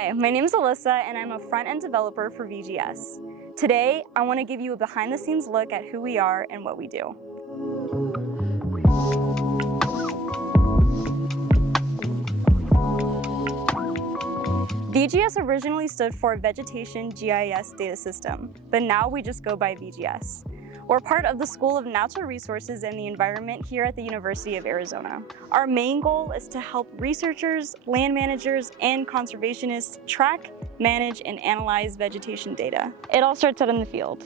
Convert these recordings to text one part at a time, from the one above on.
Hi, my name is Alyssa and I'm a front-end developer for VGS. Today, I want to give you a behind-the-scenes look at who we are and what we do. VGS originally stood for Vegetation GIS Data System, but now we just go by VGS. We're part of the School of Natural Resources and the Environment here at the University of Arizona. Our main goal is to help researchers, land managers, and conservationists track, manage, and analyze vegetation data. It all starts out in the field.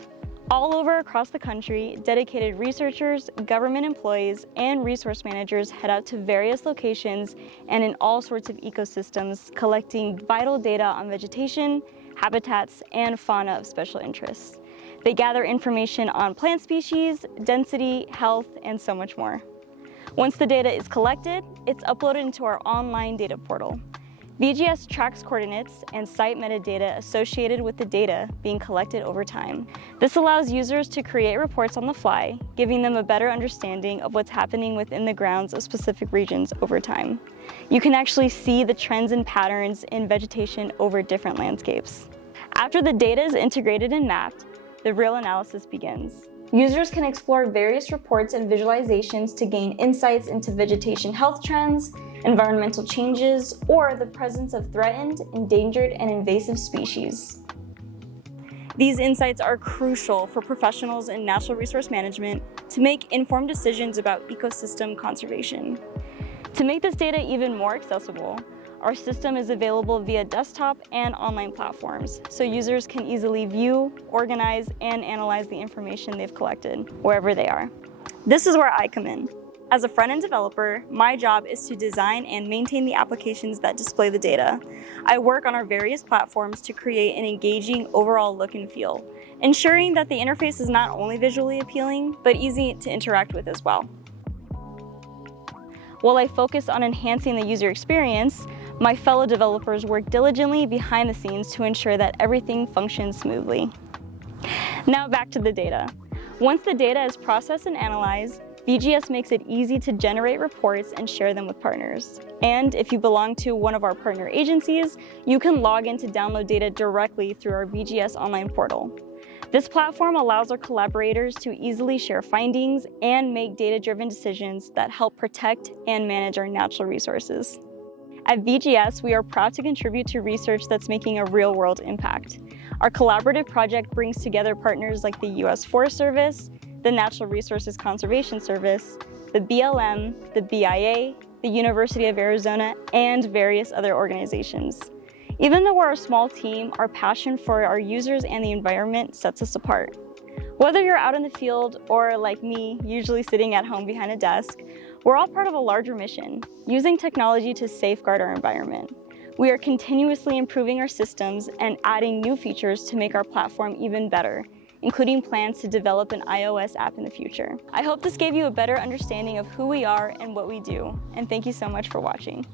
All over across the country, dedicated researchers, government employees, and resource managers head out to various locations and in all sorts of ecosystems, collecting vital data on vegetation, habitats, and fauna of special interest. They gather information on plant species, density, health, and so much more. Once the data is collected, it's uploaded into our online data portal. VGS tracks coordinates and site metadata associated with the data being collected over time. This allows users to create reports on the fly, giving them a better understanding of what's happening within the grounds of specific regions over time. You can actually see the trends and patterns in vegetation over different landscapes. After the data is integrated and mapped, the real analysis begins. Users can explore various reports and visualizations to gain insights into vegetation health trends, environmental changes, or the presence of threatened, endangered, and invasive species. These insights are crucial for professionals in natural resource management to make informed decisions about ecosystem conservation. To make this data even more accessible, our system is available via desktop and online platforms, so users can easily view, organize, and analyze the information they've collected, wherever they are. This is where I come in. As a front-end developer, my job is to design and maintain the applications that display the data. I work on our various platforms to create an engaging overall look and feel, ensuring that the interface is not only visually appealing, but easy to interact with as well. While I focus on enhancing the user experience, my fellow developers work diligently behind the scenes to ensure that everything functions smoothly. Now back to the data. Once the data is processed and analyzed, VGS makes it easy to generate reports and share them with partners. And if you belong to one of our partner agencies, you can log in to download data directly through our VGS online portal. This platform allows our collaborators to easily share findings and make data-driven decisions that help protect and manage our natural resources. At VGS, we are proud to contribute to research that's making a real-world impact. Our collaborative project brings together partners like the U.S. Forest Service, the Natural Resources Conservation Service, the BLM, the BIA, the University of Arizona, and various other organizations. Even though we're a small team, our passion for our users and the environment sets us apart. Whether you're out in the field or, like me, usually sitting at home behind a desk, we're all part of a larger mission, using technology to safeguard our environment. We are continuously improving our systems and adding new features to make our platform even better, including plans to develop an iOS app in the future. I hope this gave you a better understanding of who we are and what we do, and thank you so much for watching.